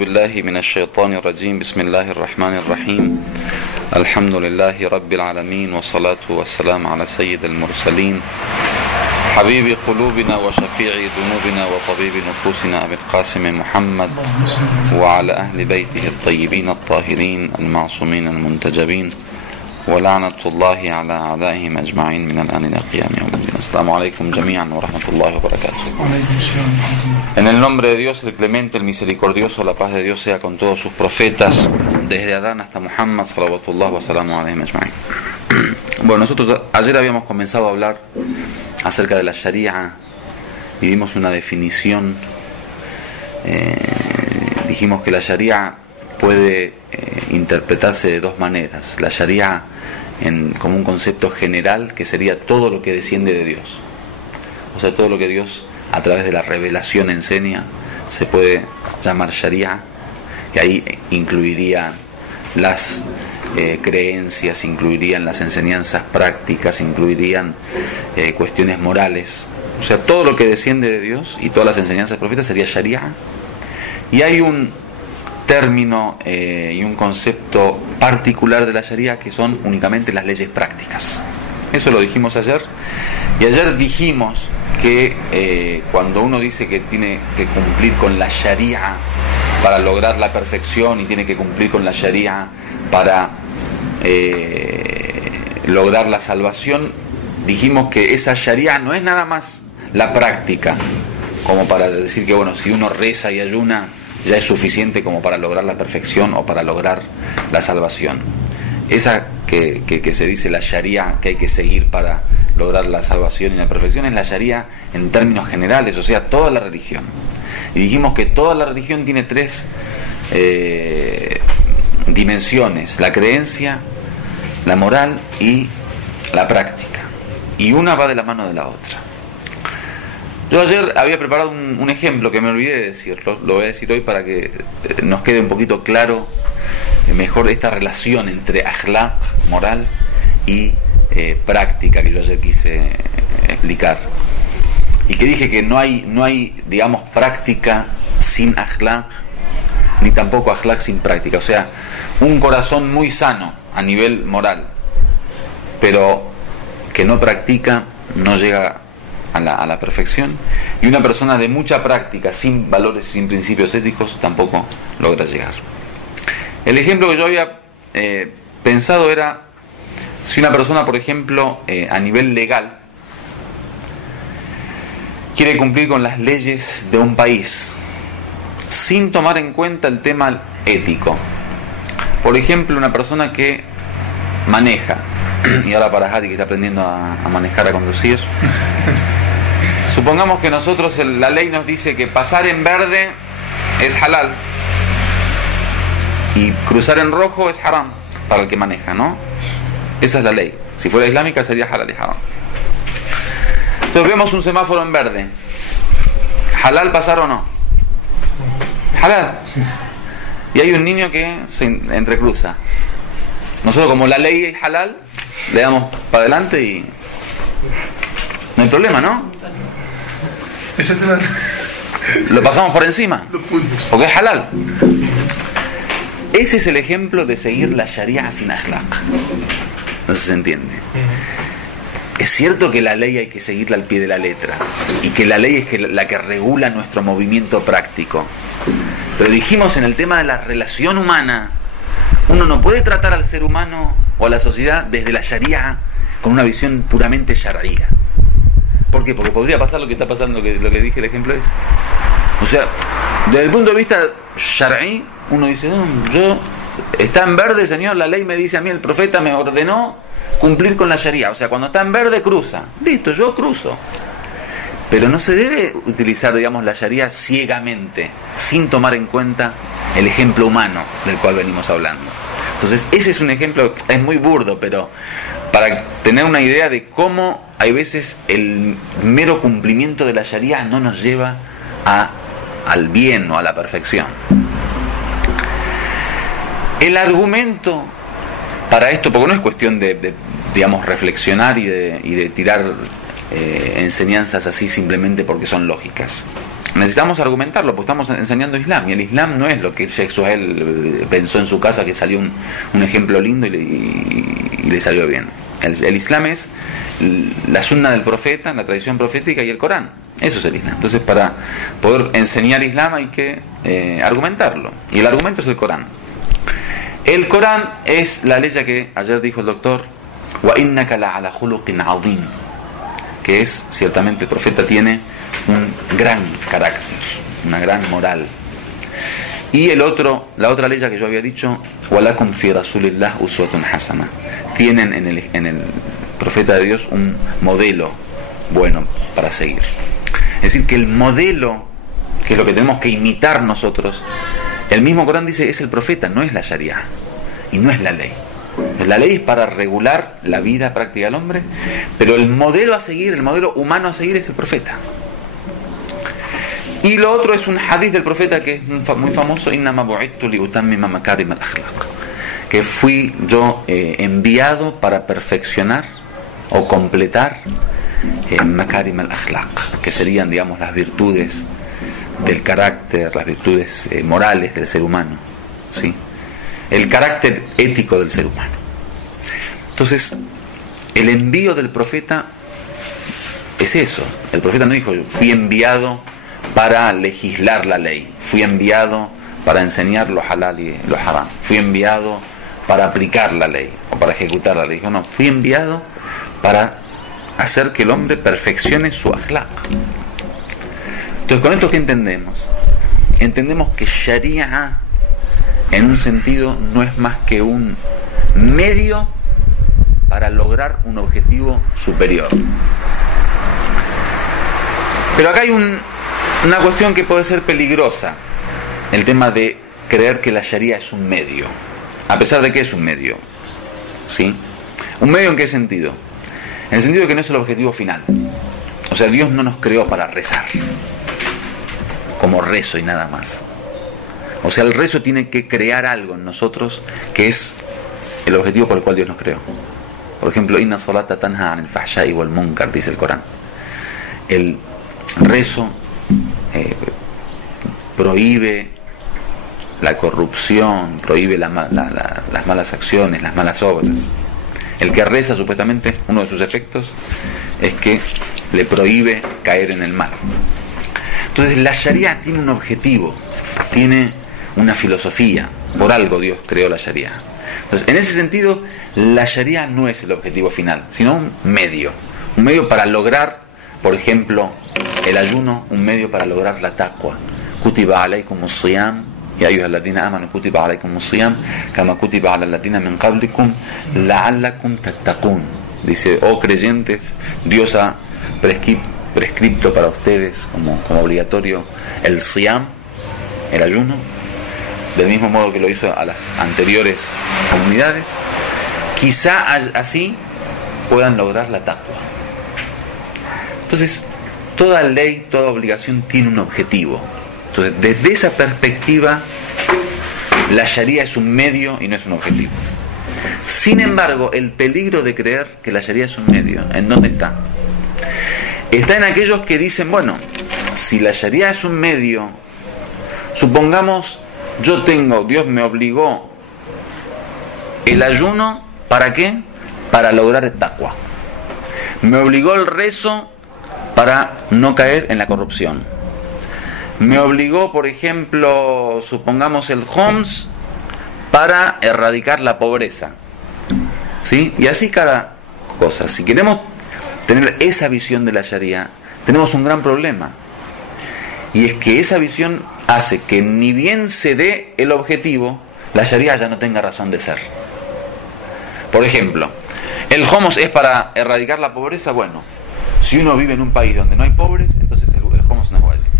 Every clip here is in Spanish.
بالله من الشيطان الرجيم بسم الله الرحمن الرحيم الحمد لله رب العالمين والصلاة والسلام على سيد المرسلين حبيب قلوبنا وشفيع ذنوبنا وطبيب نفوسنا أبي القاسم محمد وعلى أهل بيته الطيبين الطاهرين المعصومين المنتجبين ولعنة الله على أعدائهم أجمعين من الآن إلى قيام يوم الدين. السلام عليكم جميعا ورحمة الله وبركاته. En el nombre de Dios, el clemente, el misericordioso, la paz de Dios sea con todos sus profetas, desde Adán hasta Muhammad, salawatullah wa salamu alayhim ajma'in. Bueno, nosotros ayer habíamos comenzado a hablar acerca de la Sharia y dimos una definición. Dijimos que la Sharia puede interpretarse de dos maneras. La Sharia como un concepto general, que sería todo lo que desciende de Dios. O sea, todo lo que Dios a través de la revelación enseña, se puede llamar Sharia, que ahí incluiría las creencias, incluirían las enseñanzas prácticas, incluirían cuestiones morales. O sea, todo lo que desciende de Dios y todas las enseñanzas profetas sería Sharia. Y hay un término y un concepto particular de la Sharia que son únicamente las leyes prácticas. Eso lo dijimos ayer. Y ayer dijimos que cuando uno dice que tiene que cumplir con la Sharia para lograr la perfección y tiene que cumplir con la Sharia para lograr la salvación, dijimos que esa Sharia no es nada más la práctica, como para decir que bueno, si uno reza y ayuna ya es suficiente como para lograr la perfección o para lograr la salvación. Esa que se dice la Sharia que hay que seguir para lograr la salvación y la perfección es la Sharia en términos generales, o sea, toda la religión. Y dijimos que toda la religión tiene tres dimensiones: la creencia, la moral y la práctica. Y una va de la mano de la otra. Yo ayer había preparado un ejemplo que me olvidé de decirlo, lo voy a decir hoy para que nos quede un poquito claro mejor esta relación entre akhlaq, moral, y práctica, que yo ayer quise explicar. Y que dije que no hay, digamos, práctica sin akhlaq, ni tampoco akhlaq sin práctica. O sea, un corazón muy sano a nivel moral, pero que no practica, no llega a la perfección, y una persona de mucha práctica sin valores, sin principios éticos, tampoco logra llegar. El ejemplo que yo había pensado era si una persona, por ejemplo, a nivel legal quiere cumplir con las leyes de un país sin tomar en cuenta el tema ético. Por ejemplo, una persona que maneja, y ahora para Hadi que está aprendiendo a manejar, a conducir, supongamos que nosotros, la ley nos dice que pasar en verde es halal y cruzar en rojo es haram para el que maneja, ¿no? Esa es la ley. Si fuera islámica sería halal y haram. Entonces vemos un semáforo en verde. ¿Halal pasar o no? Halal. Y hay un niño que se entrecruza. Nosotros, como la ley es halal, le damos para adelante y no hay problema, ¿no? Lo pasamos por encima porque es halal. Ese es el ejemplo de seguir la Sharia sin akhlaq. No sé si se entiende. Es cierto que la ley hay que seguirla al pie de la letra y que la ley es la que regula nuestro movimiento práctico, pero dijimos en el tema de la relación humana, uno no puede tratar al ser humano o a la sociedad desde la Sharia con una visión puramente shar'iyya. ¿Por qué? Porque podría pasar lo que está pasando, lo que dije, el ejemplo es. O sea, desde el punto de vista shar'i, uno dice, no, está en verde, señor, la ley me dice a mí, el profeta me ordenó cumplir con la Sharia. O sea, cuando está en verde, cruza. Listo, yo cruzo. Pero no se debe utilizar, digamos, la Sharia ciegamente, sin tomar en cuenta el ejemplo humano del cual venimos hablando. Entonces, ese es un ejemplo, es muy burdo, pero para tener una idea de cómo hay veces el mero cumplimiento de la Sharia no nos lleva al bien o a la perfección. El argumento para esto, porque no es cuestión de digamos, reflexionar y de tirar enseñanzas así simplemente porque son lógicas. necesitamos argumentarlo, porque estamos enseñando Islam, y el Islam no es lo que Sheikh Suhail pensó en su casa, que salió un ejemplo lindo y le salió bien. El Islam es la sunna del profeta, la tradición profética y el Corán. Eso es el Islam. Entonces, para poder enseñar Islam hay que argumentarlo, y el argumento es el Corán. El Corán es la ley que ayer dijo el doctor, wa innaka la ala khuluqin azim, que es, ciertamente el profeta tiene un gran carácter, una gran moral. Y la otra ley que yo había dicho, walakum fi rasulillah uswatun hasana, tienen en el profeta de Dios un modelo bueno para seguir. Es decir, que el modelo, que es lo que tenemos que imitar nosotros, el mismo Corán dice, es el profeta, no es la Sharia y no es la ley. La ley es para regular la vida práctica del hombre, pero el modelo a seguir, el modelo humano a seguir es el profeta. Y lo otro es un hadith del profeta que es muy famoso, innama bu'ithtu li utammima makarim al-akhlaq, que fui yo enviado para perfeccionar o completar makarim al-akhlaq, que serían, digamos, las virtudes del carácter, las virtudes morales del ser humano, ¿sí? El carácter ético del ser humano. Entonces, el envío del profeta es eso. El profeta no dijo, fui enviado para legislar la ley, fui enviado para enseñar lo halal y lo haram, fui enviado para aplicar la ley o para ejecutar la ley. Dijo, no, fui enviado para hacer que el hombre perfeccione su akhlaq. Entonces, con esto, ¿qué entendemos? Entendemos que Sharia, en un sentido, no es más que un medio para lograr un objetivo superior. Pero acá hay una cuestión que puede ser peligrosa, el tema de creer que la Sharia es un medio, a pesar de que es un medio, ¿sí? ¿Un medio en qué sentido? En el sentido de que no es el objetivo final. O sea, Dios no nos creó para rezar, como rezo y nada más. O sea, el rezo tiene que crear algo en nosotros que es el objetivo por el cual Dios nos creó. Por ejemplo, inna salata tanha anil fahsha'i wal munkar, dice el Corán. El rezo prohíbe la corrupción, prohíbe las malas acciones, las malas obras. El que reza, supuestamente, uno de sus efectos es que le prohíbe caer en el mal. Entonces, la Sharia tiene un objetivo, tiene una filosofía. Por algo Dios creó la Sharia. Entonces, en ese sentido, la Sharia no es el objetivo final, sino un medio para lograr, por ejemplo, el ayuno, un medio para lograr la taqwa. Kutiba alaykumus siyam ya ayyuhalladhina amanu kutiba alaykumus siyam kama kutiba alal ladina min qablikum la'allakum tattaqun. Dice, oh creyentes, Dios ha prescripto para ustedes como obligatorio el siyam, el ayuno, del mismo modo que lo hizo a las anteriores comunidades. Quizá así puedan lograr la taqwa. Entonces, toda ley, toda obligación tiene un objetivo. Entonces, desde esa perspectiva, la Sharia es un medio y no es un objetivo. Sin embargo, el peligro de creer que la Sharia es un medio, ¿en dónde está? Está en aquellos que dicen, bueno, si la Sharia es un medio, supongamos, Dios me obligó el ayuno, ¿para qué? Para lograr el taqwa. Me obligó el rezo para no caer en la corrupción. Me obligó, por ejemplo, supongamos el homs, para erradicar la pobreza, ¿sí? Y así cada cosa. Si queremos tener esa visión de la Sharia, tenemos un gran problema. Y es que esa visión hace que ni bien se dé el objetivo, la Sharia ya no tenga razón de ser. Por ejemplo, el homs es para erradicar la pobreza. Bueno, si uno vive en un país donde no hay pobres, entonces el homs no es wajib.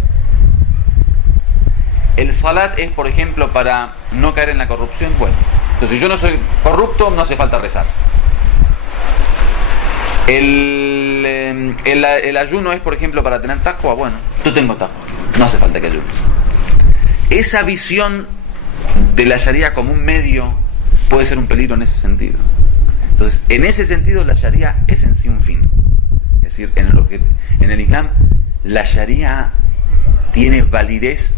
El salat es, por ejemplo, para no caer en la corrupción. Bueno, entonces si yo no soy corrupto, no hace falta rezar. El ayuno es, por ejemplo, para tener taqwa. Bueno, yo tengo taqwa, no hace falta que ayune. Esa visión de la Sharia como un medio puede ser un peligro en ese sentido. Entonces, en ese sentido, la Sharia es en sí un fin. Es decir, en el Islam, la Sharia tiene validez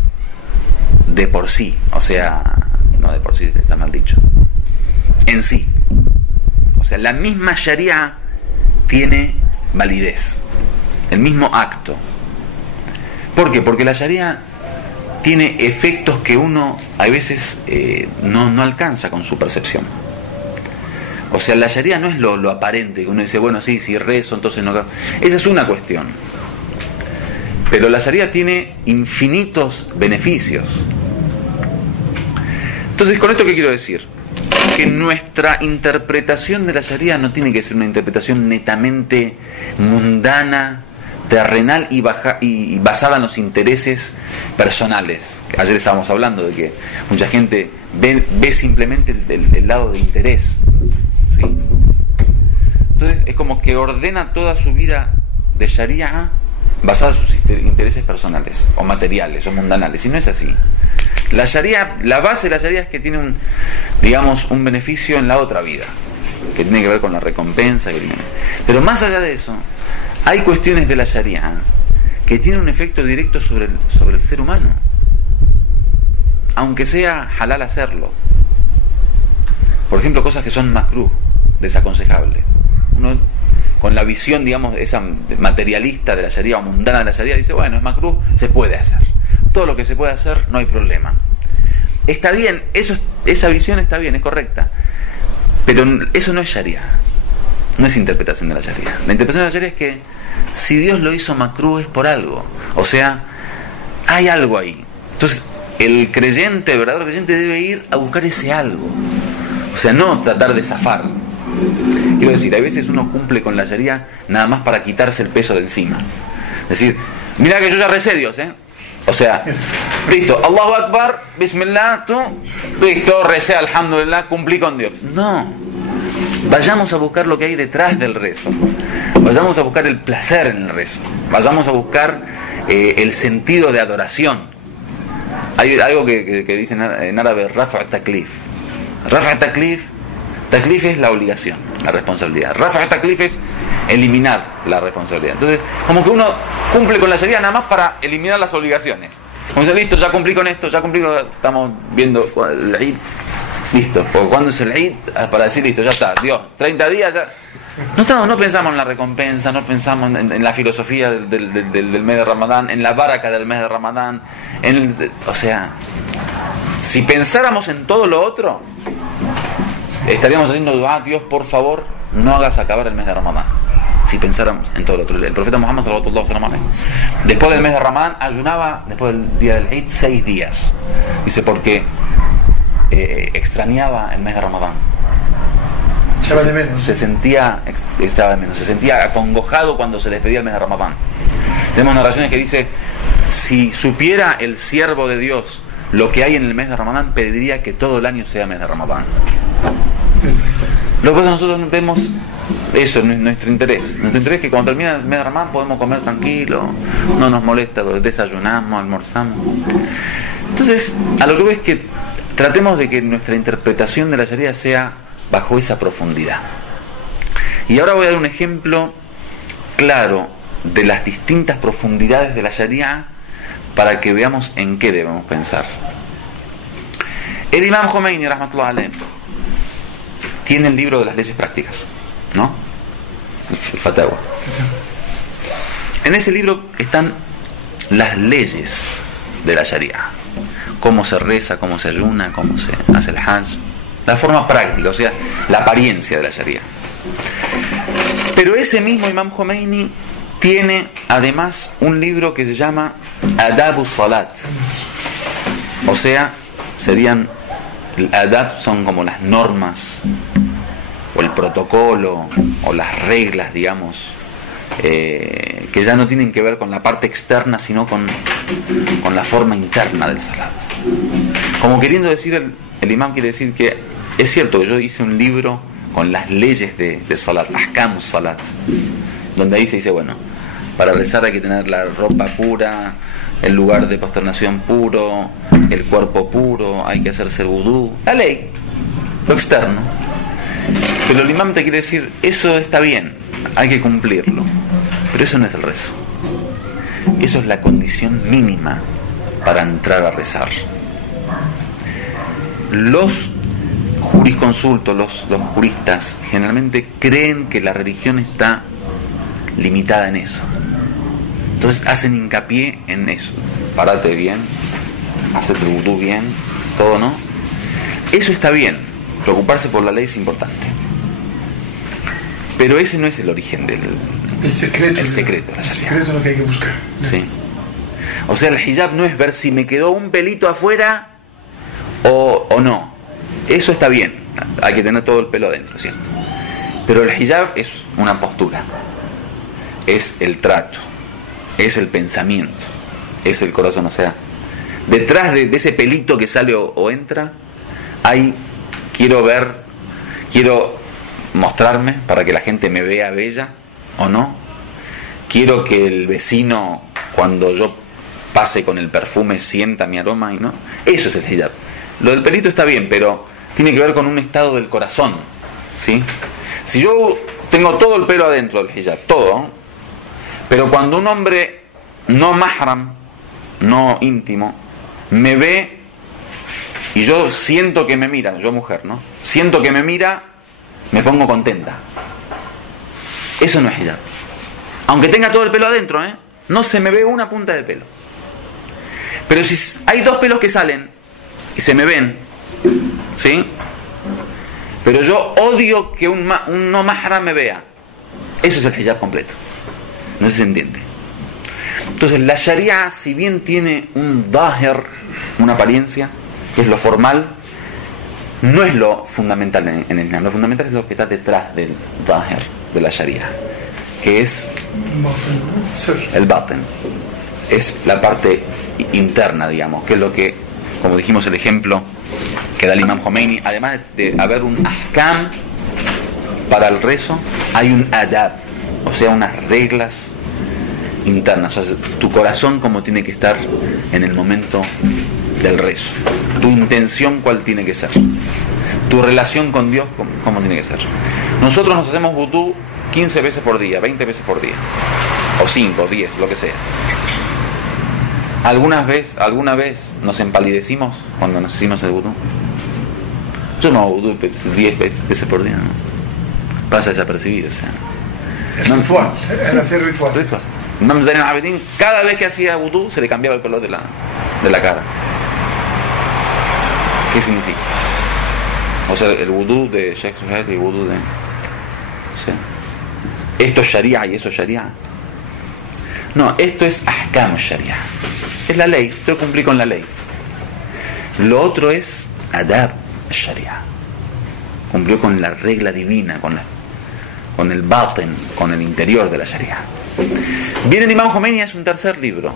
de por sí, o sea, no de por sí, está mal dicho, en sí. O sea, la misma Sharia tiene validez, el mismo acto. ¿Por qué? Porque la Sharia tiene efectos que uno a veces no alcanza con su percepción. O sea, la Sharia no es lo aparente, que uno dice, bueno, sí, si rezo, entonces no... Esa es una cuestión. Pero la Sharia tiene infinitos beneficios. Entonces, ¿con esto qué quiero decir? Que nuestra interpretación de la Sharia no tiene que ser una interpretación netamente mundana, terrenal y basada en los intereses personales. Ayer estábamos hablando de que mucha gente ve simplemente el lado de interés, ¿sí? Entonces es como que ordena toda su vida de Sharia basada en sus intereses personales o materiales o mundanales, y no es así. La Sharia, la base de la Sharia es que tiene un beneficio en la otra vida, que tiene que ver con la recompensa. Pero más allá de eso, hay cuestiones de la Sharia que tienen un efecto directo sobre el ser humano, aunque sea halal hacerlo. Por ejemplo, cosas que son makruh, desaconsejables. Uno, con la visión, digamos, esa materialista de la Sharia o mundana de la Sharia, dice, bueno, es makruh, se puede hacer. Todo lo que se puede hacer, no hay problema. Está bien, esa visión está bien, es correcta. Pero eso no es Sharia. No es interpretación de la Sharia. La interpretación de la Sharia es que si Dios lo hizo makruh es por algo. O sea, hay algo ahí. Entonces, el creyente, el verdadero creyente, debe ir a buscar ese algo. O sea, no tratar de zafar. Quiero decir, a veces uno cumple con la Sharia nada más para quitarse el peso de encima. Es decir, mira que yo ya recé, Dios, O sea, listo, Allahu Akbar, Bismillah, tú, listo, recé, alhamdulillah, cumplí con Dios. No, vayamos a buscar lo que hay detrás del rezo. Vayamos a buscar el placer en el rezo. Vayamos a buscar el sentido de adoración. Hay algo que dicen en árabe, Rafa' taklif. Rafa' taklif es la obligación, la responsabilidad. Rafa' taklif es eliminar la responsabilidad. Entonces, como que uno cumple con la Sharia nada más para eliminar las obligaciones. Como dice, listo, ya cumplí con esto, estamos viendo el Eid, listo. Porque cuando es el Eid, para decir, listo, ya está, Dios, 30 días ya. No pensamos en la recompensa, no pensamos en la filosofía del mes de Ramadán, en la baraka del mes de Ramadán, o sea, si pensáramos en todo lo otro, estaríamos haciendo dua, Dios, por favor, no hagas acabar el mes de Ramadán. Si pensáramos en todo lo otro. El profeta Muhammad sallallahu alaihi wasallam, después del mes de Ramadán, ayunaba después del día del Eid 6 días. Dice, porque extrañaba el mes de Ramadán. Se sentía acongojado cuando se despedía el mes de Ramadán. Tenemos narraciones que dice, si supiera el siervo de Dios lo que hay en el mes de Ramadán, pediría que todo el año sea mes de Ramadán. Lo que nosotros vemos eso es nuestro interés. Nuestro interés es que cuando termina el mes de Ramadán podemos comer tranquilo, no nos molesta, desayunamos, almorzamos. Entonces, a lo que veo es que tratemos de que nuestra interpretación de la Sharia sea bajo esa profundidad. Y ahora voy a dar un ejemplo claro de las distintas profundidades de la Sharia para que veamos en qué debemos pensar. El Imam Khomeini, rahmatullah alayh, tiene el libro de las leyes prácticas, ¿no? El Fatawa. En ese libro están las leyes de la Sharia. Cómo se reza, cómo se ayuna, cómo se hace el Hajj. La forma práctica, o sea, la apariencia de la Sharia. Pero ese mismo Imam Khomeini tiene además un libro que se llama Adabu Salat. O sea, serían... El adab son como las normas o el protocolo o las reglas, digamos, que ya no tienen que ver con la parte externa, sino con la forma interna del salat. Como queriendo decir, el imam quiere decir que es cierto que yo hice un libro con las leyes de salat, ahkam salat, donde ahí se dice, bueno, para rezar hay que tener la ropa pura, el lugar de posternación puro, el cuerpo puro, hay que hacerse vudú, la ley, lo externo. Pero el imam te quiere decir, eso está bien, hay que cumplirlo, pero eso no es el rezo. Eso es la condición mínima para entrar a rezar. Los jurisconsultos, los juristas, generalmente creen que la religión está limitada en eso. Entonces hacen hincapié en eso. Párate bien, hacete el vudú bien, todo, ¿no? Eso está bien, preocuparse por la ley es importante. Pero ese no es el origen del... El secreto. El secreto es lo que hay que buscar. Sí. O sea, el hijab no es ver si me quedó un pelito afuera o no. Eso está bien, hay que tener todo el pelo adentro, ¿cierto? Pero el hijab es una postura, es el trato, es el pensamiento, es el corazón. O sea, detrás de ese pelito que sale o entra, quiero mostrarme para que la gente me vea bella o no. Quiero que el vecino, cuando yo pase con el perfume, sienta mi aroma y no. Eso es el hijab. Lo del pelito está bien, pero tiene que ver con un estado del corazón, ¿sí? Si yo tengo todo el pelo adentro del hijab, todo, pero cuando un hombre no mahram, no íntimo, me ve y yo siento que me mira, yo mujer, ¿no? Siento que me mira, me pongo contenta. Eso no es hijab. Aunque tenga todo el pelo adentro, no se me ve una punta de pelo. Pero si hay dos pelos que salen y se me ven, ¿sí? Pero yo odio que un no mahram me vea. Eso es el hijab completo. No sé si se entiende. Entonces la sharia, si bien tiene un zahir, una apariencia, que es lo formal, no es lo fundamental en el Islam. Lo fundamental es lo que está detrás del zahir, de la sharia, que es el baten. Es la parte interna, digamos, que es lo que, como dijimos, el ejemplo que da el Imam Khomeini. Además de haber un ahkam para el rezo, hay un adab, o sea, unas reglas internas. O sea, tu corazón cómo tiene que estar en el momento del rezo, tu intención cuál tiene que ser, tu relación con Dios cómo tiene que ser. Nosotros nos hacemos vudú 15 veces por día, 20 veces por día, o 5, 10, lo que sea. ¿Alguna vez nos empalidecimos cuando nos hicimos el vudú? Yo no hago vudú 10 veces por día, ¿no? Pasa desapercibido, o sea. Es ritual, el hacer ritual. Imam Zain al-Abidin, cada vez que hacía vudú se le cambiaba el color de la cara. ¿Qué significa? O sea, el vudú de Sheikh Suhail y el vudú de... O sea, esto es sharia y eso es sharia. No, esto es ahkam sharia. Es la ley, yo cumplí con la ley. Lo otro es adab sharia. Cumplió con la regla divina, con el baten, con el interior de la sharia. Viene el Imam Khomeini, es un tercer libro,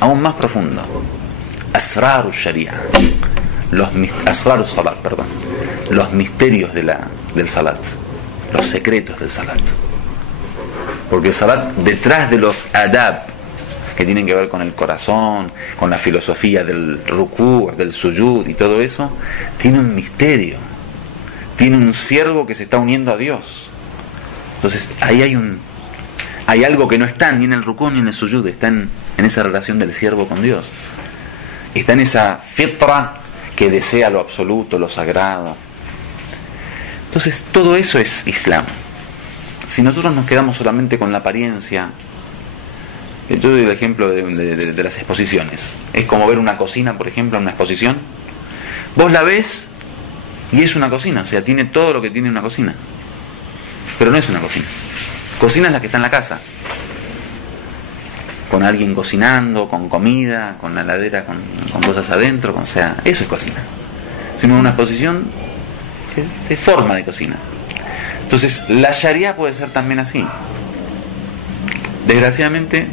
aún más profundo. Asrarus sharia. Asrarus salat, perdón. Los misterios del salat. Los secretos del salat. Porque el salat, detrás de los adab, que tienen que ver con el corazón, con la filosofía del rukú, del sujud y todo eso, tiene un misterio. Tiene un siervo que se está uniendo a Dios. Entonces, ahí hay algo que no está ni en el rukú ni en el sujud, está en esa relación del siervo con Dios. Está en esa fitra que desea lo absoluto, lo sagrado. Entonces, todo eso es Islam. Si nosotros nos quedamos solamente con la apariencia, yo doy el ejemplo de las exposiciones. Es como ver una cocina, por ejemplo, en una exposición. Vos la ves y es una cocina, o sea, tiene todo lo que tiene una cocina. Pero no es una cocina. Cocina es la que está en la casa. Con alguien cocinando, con comida, con la heladera, con cosas adentro, o sea, eso es cocina. Sino una exposición de forma de cocina. Entonces, la sharia puede ser también así. Desgraciadamente,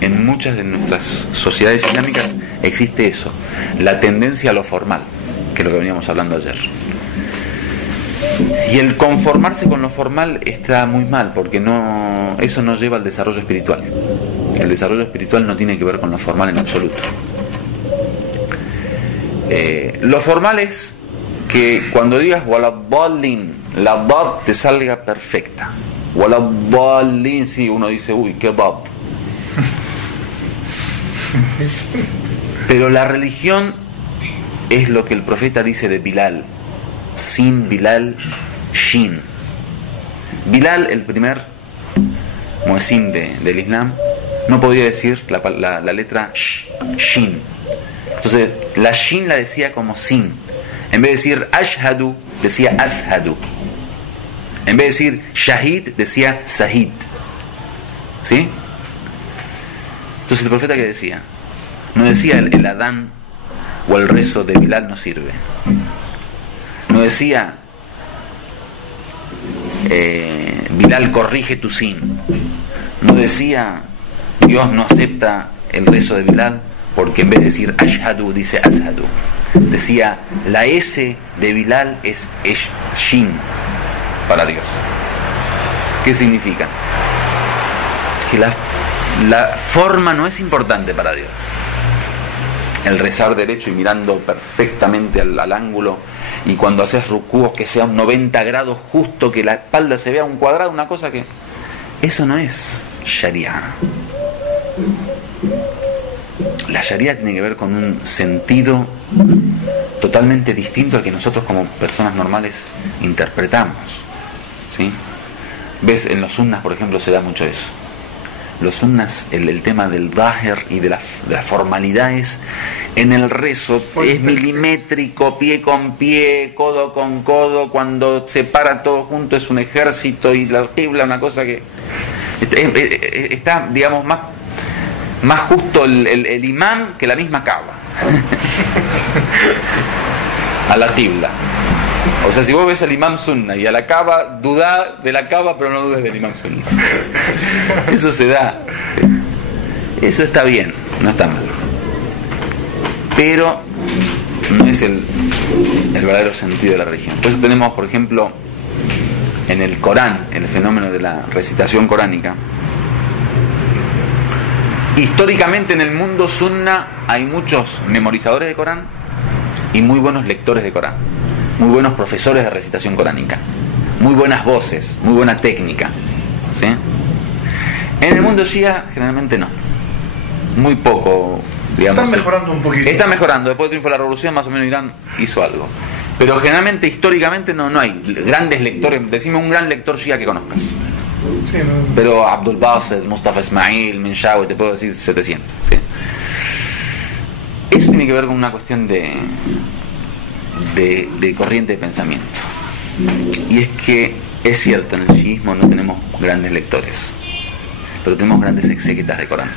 en muchas de nuestras sociedades islámicas existe eso, la tendencia a lo formal, que es lo que veníamos hablando ayer. Y el conformarse con lo formal está muy mal, porque eso no lleva al desarrollo espiritual. El desarrollo espiritual no tiene que ver con lo formal en absoluto. Lo formal es que cuando digas waladdallin, la dad te salga perfecta. Waladdallin, sí, uno dice, uy, qué dad. Pero la religión es lo que el profeta dice de Bilal: Sin Bilal, Shin. Bilal, el primer muezín del Islam, no podía decir la letra Shin. Entonces la Shin la decía como Sin. En vez de decir Ashhadu, decía Ashadu. En vez de decir Shahid, decía Sahid. ¿Sí? Entonces el profeta, ¿qué decía? No decía el Adán o el rezo de Bilal no sirve. No decía Bilal corrige tu sin. No decía Dios no acepta el rezo de Bilal porque en vez de decir Ashhadu dice Ashadu. Decía la S de Bilal es Shin para Dios. ¿Qué significa? Que la forma no es importante para Dios. El rezar derecho y mirando perfectamente al ángulo, y cuando haces rukú que sea un 90 grados justo, que la espalda se vea un cuadrado, una cosa que... Eso no es Sharia. La Sharia tiene que ver con un sentido totalmente distinto al que nosotros como personas normales interpretamos. ¿Sí? ¿Ves? En los sunnas, por ejemplo, se da mucho eso. Los sunnas, el tema del daher y de las formalidades en el rezo es milimétrico, pie con pie, codo con codo. Cuando se para todo junto es un ejército, y la qibla una cosa que está, digamos, más justo el imán que la misma Kaaba a la qibla. O sea, si vos ves al imam sunna y a la Kaaba, dudá de la Kaaba, pero no dudes del imam sunna. Eso se da. Eso está bien, no está mal. Pero no es el verdadero sentido de la religión. Por eso tenemos, por ejemplo, en el Corán, el fenómeno de la recitación coránica. Históricamente en el mundo sunna hay muchos memorizadores de Corán y muy buenos lectores de Corán. Muy buenos profesores de recitación coránica, muy buenas voces, muy buena técnica, ¿sí? En el mundo shia generalmente no, muy poco, digamos. Están mejorando un poquito. Está mejorando, después del triunfo de la revolución más o menos Irán hizo algo, pero generalmente históricamente no hay grandes lectores. Decime un gran lector shia que conozcas. Sí, no. Pero Abdul Basit, Mustafa Ismail, Minshawi, te puedo decir 700, ¿sí? Eso tiene que ver con una cuestión de corriente de pensamiento, y es que es cierto, en el shiismo no tenemos grandes lectores, pero tenemos grandes exégetas de Corán,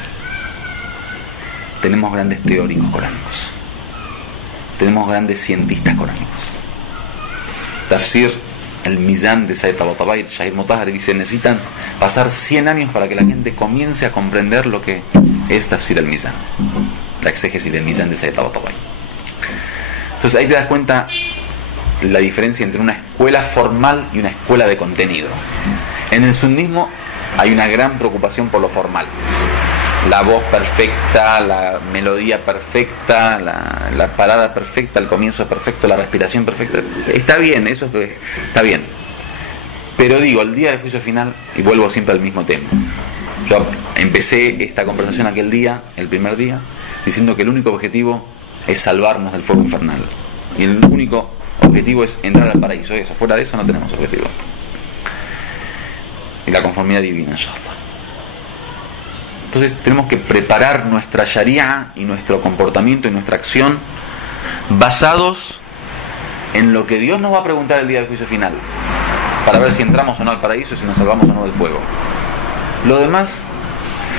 tenemos grandes teóricos coránicos, tenemos grandes cientistas coránicos. Tafsir, el Mizan de Sayyid Tabatabai, Shahid Mutahari, dice: necesitan pasar 100 años para que la gente comience a comprender lo que es Tafsir el Mizan, la exégesis del Mizan de Sayyid Tabatabai. Entonces ahí te das cuenta la diferencia entre una escuela formal y una escuela de contenido. En el sunnismo hay una gran preocupación por lo formal. La voz perfecta, la melodía perfecta, la parada perfecta, el comienzo perfecto, la respiración perfecta. Está bien, eso está bien. Pero digo, el día del juicio final, y vuelvo siempre al mismo tema. Yo empecé esta conversación aquel día, el primer día, diciendo que el único objetivo es salvarnos del fuego infernal, y el único objetivo es entrar al paraíso. Eso, fuera de eso no tenemos objetivo. Y la conformidad divina, inshallah. Entonces tenemos que preparar nuestra sharia y nuestro comportamiento y nuestra acción basados en lo que Dios nos va a preguntar el día del juicio final, para ver si entramos o no al paraíso, si nos salvamos o no del fuego. Lo demás,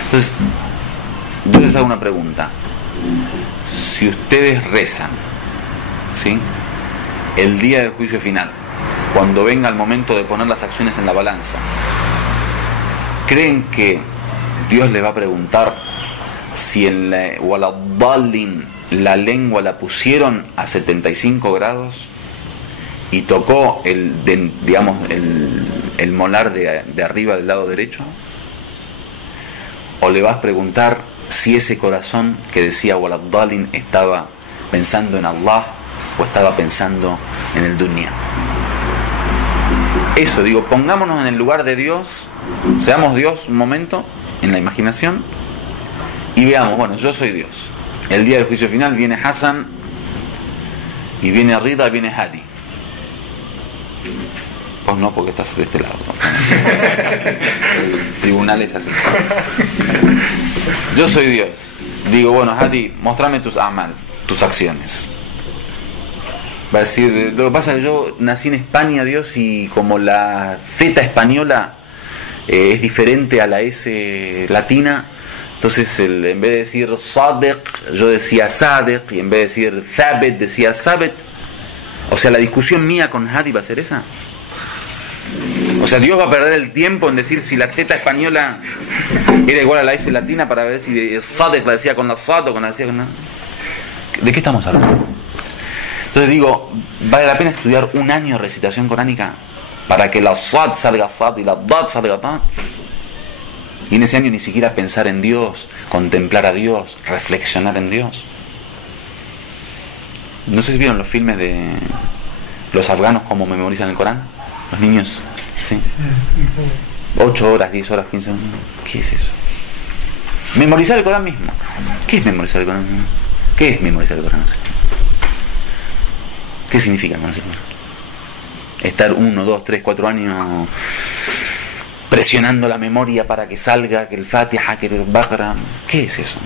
entonces yo les hago una pregunta. Si ustedes rezan, ¿sí?, el día del juicio final, cuando venga el momento de poner las acciones en la balanza, ¿creen que Dios les va a preguntar si en la lengua la pusieron a 75 grados y tocó el molar de arriba del lado derecho? ¿O le vas a preguntar si ese corazón que decía Waladdalin estaba pensando en Allah o estaba pensando en el dunya? Eso digo, pongámonos en el lugar de Dios, seamos Dios un momento en la imaginación y veamos, bueno, yo soy Dios. El día del juicio final viene Hassan, y viene Rida, y viene Hadi. Pues no, porque estás de este lado. Tribunales así. Yo soy Dios. Digo, bueno, Hadi, mostrame tus amal, tus acciones. Va a decir, lo que pasa es que yo nací en España, Dios, y como la Z española es diferente a la S latina, entonces en vez de decir Sadiq, yo decía Sadiq, y en vez de decir Thabit, decía Sabet. O sea, la discusión mía con Hadi va a ser esa. O sea, Dios va a perder el tiempo en decir si la Z española era igual a la S latina para ver si Sadiq la decía con la Sad o con la decía con la... ¿De qué estamos hablando? Entonces digo, vale la pena estudiar un año de recitación coránica para que la Sad salga Sad y la Dad salga Dad. Y en ese año ni siquiera pensar en Dios, contemplar a Dios, reflexionar en Dios. No sé si vieron los filmes de los afganos cómo memorizan el Corán. Los niños, ¿sí? 8 horas, 10 horas, 15 horas. ¿Qué es eso? Memorizar el Corán mismo. ¿Qué es memorizar el Corán mismo? ¿Qué es memorizar el Corán? ¿Qué significa memorizar el Corán? Estar 1, 2, 3, 4 años presionando la memoria para que salga, que el Fatiha, que el Baqara. ¿Qué es eso?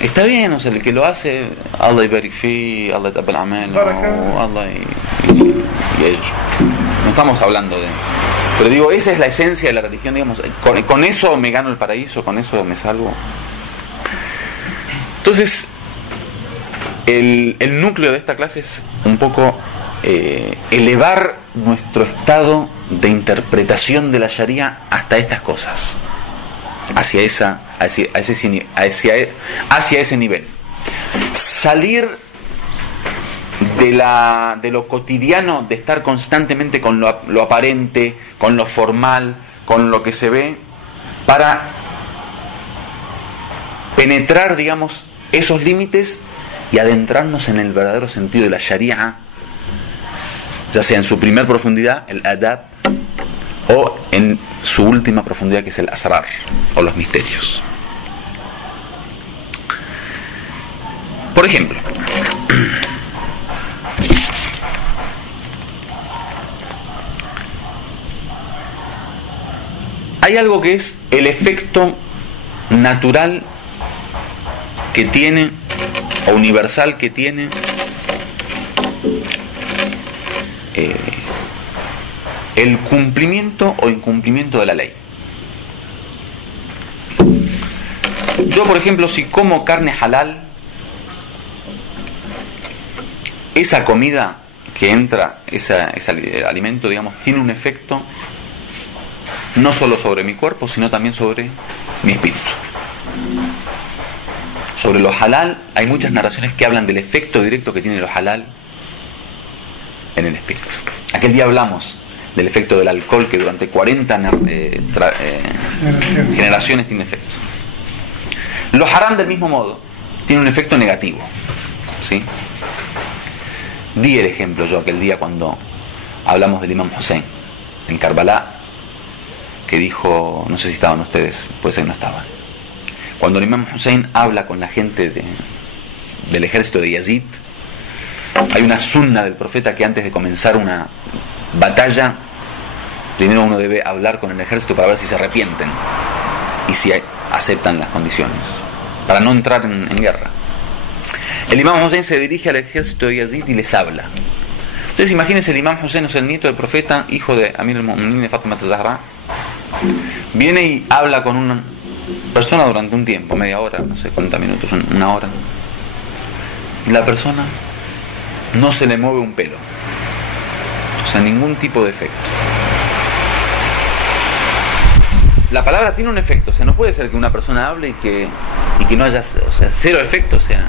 Está bien, o sea, el que lo hace, Allah ibarik fi, Allah tapa el amal, Allah y ello. No estamos hablando de... Pero digo, esa es la esencia de la religión, digamos. Con eso me gano el paraíso, con eso me salvo. Entonces, el núcleo de esta clase es un poco elevar nuestro estado de interpretación de la Sharia hasta estas cosas, hacia ese nivel. Salir de lo cotidiano, de estar constantemente con lo aparente, con lo formal, con lo que se ve, para penetrar, digamos, esos límites y adentrarnos en el verdadero sentido de la Sharia, ya sea en su primer profundidad, el adab, o en su última profundidad, que es el asrar, o los misterios. Por ejemplo, hay algo que es el efecto natural que tiene, o universal que tiene, el cumplimiento o incumplimiento de la ley. Yo, por ejemplo, si como carne halal, esa comida que entra, ese alimento, digamos, tiene un efecto no solo sobre mi cuerpo, sino también sobre mi espíritu. Sobre lo halal, hay muchas narraciones que hablan del efecto directo que tiene lo halal en el espíritu. Aquel día hablamos del efecto del alcohol, que durante 40 generaciones tiene efecto. Lo haram, del mismo modo, tiene un efecto negativo, ¿sí? Di el ejemplo yo aquel día cuando hablamos del Imam Hussein en Karbala, que dijo, no sé si estaban ustedes, pues ahí no estaban. Cuando el Imam Hussein habla con la gente del ejército de Yazid, hay una sunna del profeta que antes de comenzar una batalla, primero uno debe hablar con el ejército para ver si se arrepienten y si aceptan las condiciones, para no entrar en guerra. El Imam Hussein se dirige al ejército de Yazid y les habla. Entonces imagínense, el Imam Hussein es el nieto del profeta, hijo de Amir al-Mu'minin de Fátima Zahra. Viene y habla con una persona durante un tiempo, media hora, no sé, 40 minutos, una hora. Y la persona no se le mueve un pelo, o sea, ningún tipo de efecto. La palabra tiene un efecto, o sea, no puede ser que una persona hable y que no haya, o sea, cero efecto, o sea,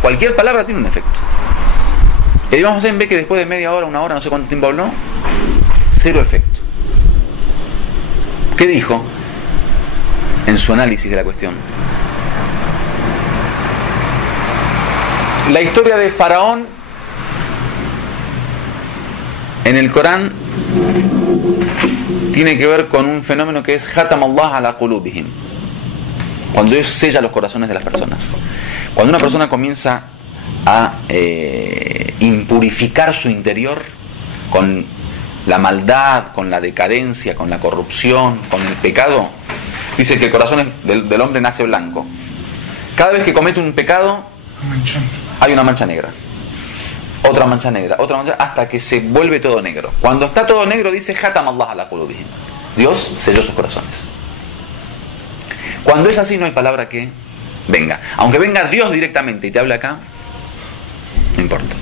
cualquier palabra tiene un efecto. Y vamos a ver que después de media hora, una hora, no sé cuánto tiempo habló, cero efecto. ¿Qué dijo en su análisis de la cuestión? La historia de Faraón en el Corán tiene que ver con un fenómeno que es Khatam Allah ala qulubihim. Cuando Dios sella los corazones de las personas. Cuando una persona comienza a impurificar su interior con la maldad, con la decadencia, con la corrupción, con el pecado, dice que el corazón del hombre nace blanco. Cada vez que comete un pecado, hay una mancha negra, otra mancha negra, otra mancha, hasta que se vuelve todo negro. Cuando está todo negro, dice Hatam Allah ala qulubihim. Dios selló sus corazones. Cuando es así, no hay palabra que venga. Aunque venga Dios directamente y te hable acá, no importa.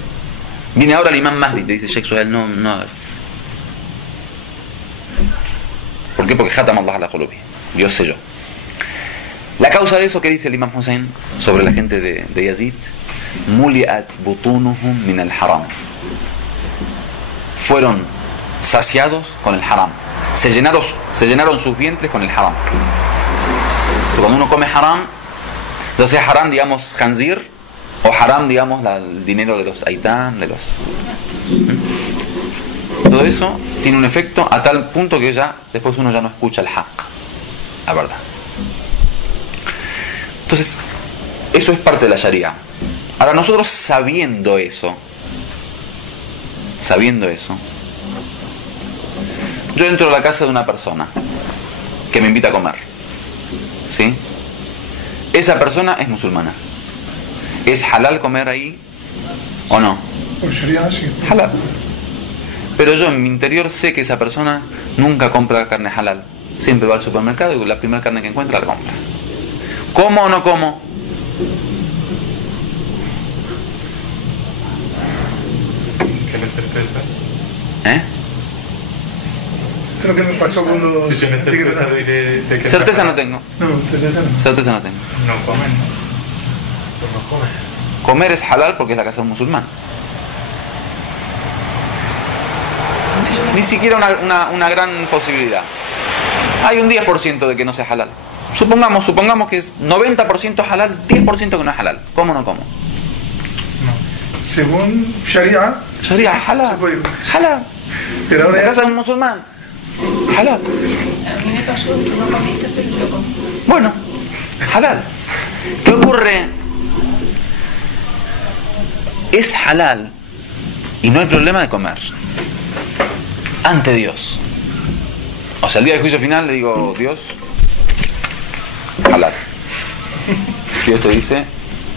Viene ahora el imán Mahdi y te dice, Sheikh Suhail, no hagas. ¿Por qué? Porque Hatam Allah ala qulubihim. Dios selló. La causa de eso, ¿qué dice el imam Hussein sobre la gente de Yazid? Muliat butunuhum min al haram. Fueron saciados con el haram. Se llenaron sus vientres con el haram. Cuando uno come haram, ya sea haram, digamos, khanzir, o haram, digamos, el dinero de los aitam, de los... Todo eso tiene un efecto a tal punto que ya después uno ya no escucha el haqq, la verdad. Entonces, eso es parte de la Sharia. Ahora nosotros sabiendo eso, yo entro a la casa de una persona que me invita a comer, ¿sí? Esa persona es musulmana. ¿Es halal comer ahí o no? Por Sharia, sí. Halal. Pero yo en mi interior sé que esa persona nunca compra carne halal. Siempre va al supermercado y la primera carne que encuentra la compra. ¿Como o no como? ¿Qué le certeza? Esto es lo que me pasó con los Si tienes certeza de que Certeza no tengo. No, certeza no. Certeza no tengo. No comen, ¿no? Pues no comen. Comer es halal porque es la casa de un musulmán. Ni siquiera una gran posibilidad. Hay un 10% de que no sea halal. Supongamos que es 90% halal, 10% que no es halal. ¿Cómo o no como? No. Según Sharia, Sharia, halal. se puede ir. Halal. Pero ahora La ya- casa de un musulmán. Halal. A mí me pasó, tú no comiste, pero yo comí. Bueno, halal. ¿Qué ocurre? Es halal y no hay problema de comer ante Dios. O sea, el día del juicio final le digo, Dios, halal. Dios te dice,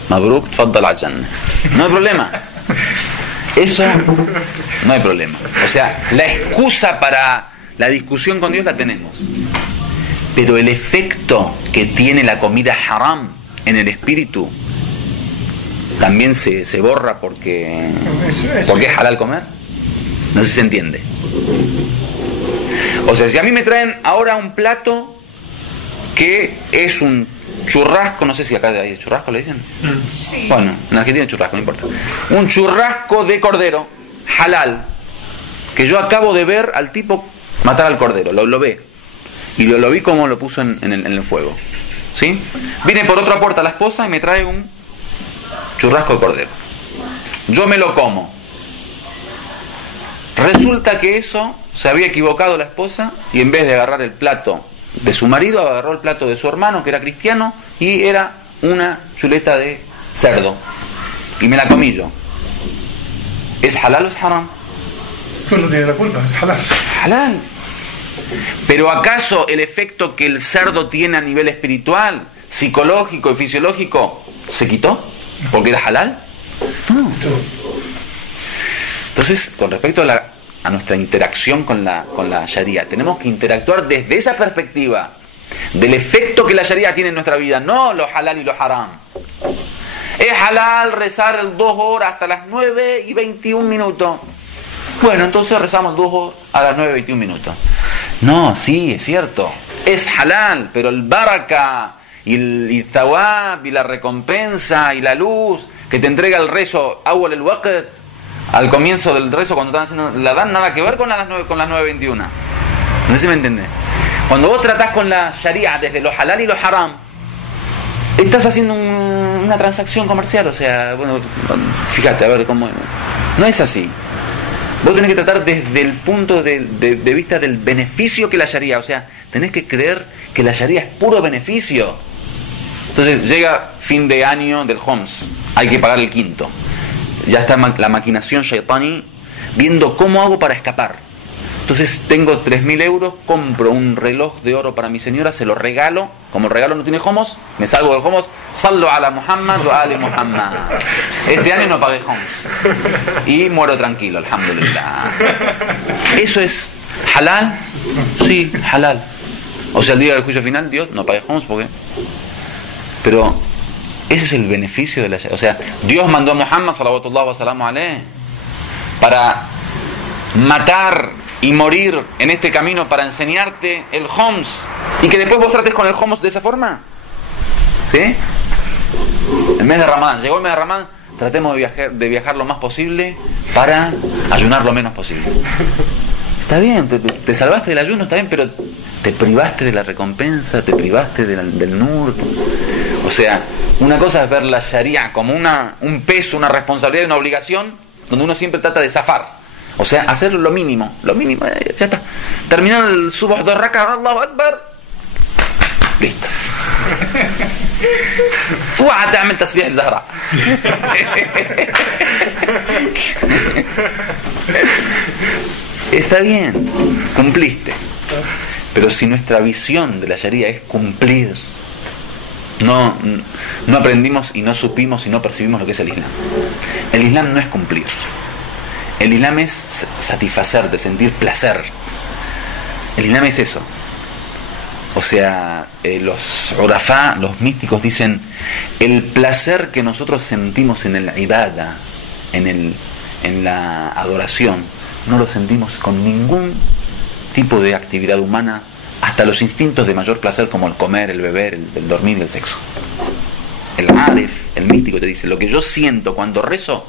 Mabruk, tfaddal al jannah. No hay problema. Eso no hay problema. O sea, la excusa para la discusión con Dios la tenemos. Pero el efecto que tiene la comida haram en el espíritu también se borra porque es halal comer. No sé si se entiende. O sea, si a mí me traen ahora un plato que es un churrasco, no sé si acá hay churrasco, ¿le dicen? Sí. Bueno, en Argentina hay churrasco, no importa. Un churrasco de cordero, halal, que yo acabo de ver al tipo matar al cordero, lo ve. Y lo vi como lo puso en el fuego. ¿Sí? Viene por otra puerta la esposa y me trae un churrasco de cordero. Yo me lo como. Resulta que eso se había equivocado la esposa y en vez de agarrar el plato de su marido, agarró el plato de su hermano que era cristiano y era una chuleta de cerdo. Y me la comí yo. ¿Es halal o es haram? Tú no tienes la culpa, es halal. Halal. Pero ¿acaso el efecto que el cerdo tiene a nivel espiritual, psicológico y fisiológico se quitó? ¿Porque era halal? No. Entonces, con respecto a nuestra interacción con la Sharia, tenemos que interactuar desde esa perspectiva del efecto que la Sharia tiene en nuestra vida, no lo halal y lo haram. Es halal rezar 2 horas hasta las 9:21. Bueno, entonces rezamos 2 horas a las 9:21. No, sí, es cierto. Es halal, pero el baraka y el thawab y la recompensa y la luz que te entrega el rezo awwal al-waqt, al comienzo del rezo cuando están haciendo la dan, nada que ver con las 9:21. No sé si me entendés. Cuando vos tratás con la Sharia desde lo halal y lo haram, estás haciendo una transacción comercial. O sea, bueno, fíjate, a ver cómo... No es así. Vos tenés que tratar desde el punto de vista del beneficio que la Sharia, o sea, tenés que creer que la Sharia es puro beneficio. Entonces llega fin de año del Homs, hay que pagar el quinto. Ya está la maquinación shaitani viendo cómo hago para escapar. Entonces tengo 3.000 euros, compro un reloj de oro para mi señora, se lo regalo. Como el regalo no tiene Homs, me salgo del Homs, sallo a la Muhammad o a Ali Muhammad. Este año no pagué Homs y muero tranquilo, alhamdulillah. ¿Eso es halal? Sí, halal. O sea, el día del juicio final, Dios, no pagué Homs porque... Pero ese es el beneficio de la... O sea, Dios mandó a Muhammad sallallahu alaihi para matar y morir en este camino, para enseñarte el Homs y que después vos trates con el Homs de esa forma. ¿Sí? El mes de Ramadán, llegó el mes de Ramadán, tratemos de viajar lo más posible para ayunar lo menos posible. Está bien, te salvaste del ayuno, está bien, pero te privaste de la recompensa, te privaste del nur. O sea, una cosa es ver la sharia como un peso, una responsabilidad y una obligación, donde uno siempre trata de zafar. O sea, hacer lo mínimo, ya está. Terminar el subuh 2 rakas, Allahu Akbar, listo. اوعى تعمل تسبيح الزهراء. Está bien, cumpliste. Pero si nuestra visión de la sharia es cumplir, no aprendimos y no supimos y no percibimos lo que es el Islam. El Islam no es cumplir. El Islam es satisfacerte, sentir placer. El Islam es eso. O sea, los urafá, los místicos dicen, el placer que nosotros sentimos en el ibada, en la adoración, no lo sentimos con ningún tipo de actividad humana, hasta los instintos de mayor placer como el comer, el beber, el dormir y el sexo. El arif, el místico te dice, lo que yo siento cuando rezo,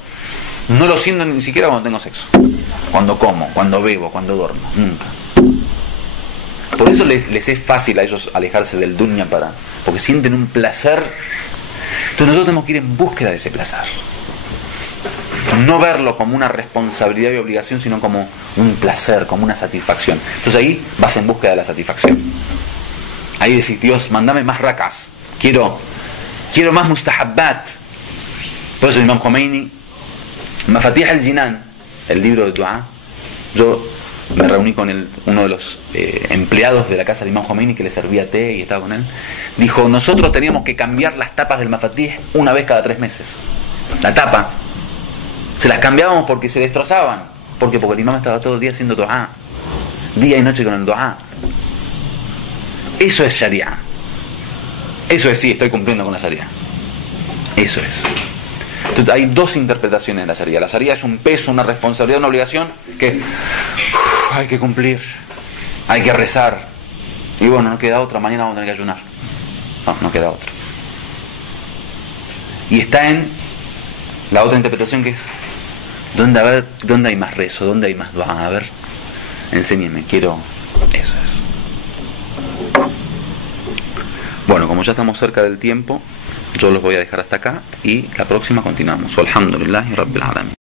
no lo siento ni siquiera cuando tengo sexo, cuando como, cuando bebo, cuando duermo, nunca. Por eso les es fácil a ellos alejarse del dunya porque sienten un placer. Entonces nosotros tenemos que ir en búsqueda de ese placer. No verlo como una responsabilidad y obligación, sino como un placer, como una satisfacción. Entonces ahí vas en búsqueda de la satisfacción. Ahí decís, Dios, mandame más rakas. Quiero más mustahabbat. Por eso el Imam Khomeini, Mafatih al-Jinan, el libro de Dua, yo me reuní con uno de los empleados de la casa del Imam Khomeini que le servía té y estaba con él. Dijo, nosotros teníamos que cambiar las tapas del Mafatih una vez cada 3 meses. La tapa se las cambiábamos porque se destrozaban. Porque el imam estaba todo el día haciendo dua, día y noche con el dua. Eso es sharia. Eso es, sí, estoy cumpliendo con la sharia. Eso es. Entonces hay 2 interpretaciones de la sharia. La sharia es un peso, una responsabilidad, una obligación que hay que cumplir, hay que rezar. Y bueno, no queda otra, mañana vamos a tener que ayunar. No queda otra. Y está en la otra interpretación, que es ¿dónde hay más rezo? ¿Dónde hay más dua? A ver, enséñeme, quiero... Eso es. Bueno, como ya estamos cerca del tiempo, yo los voy a dejar hasta acá y la próxima continuamos. Alhamdulillahi Rabbil Alamin.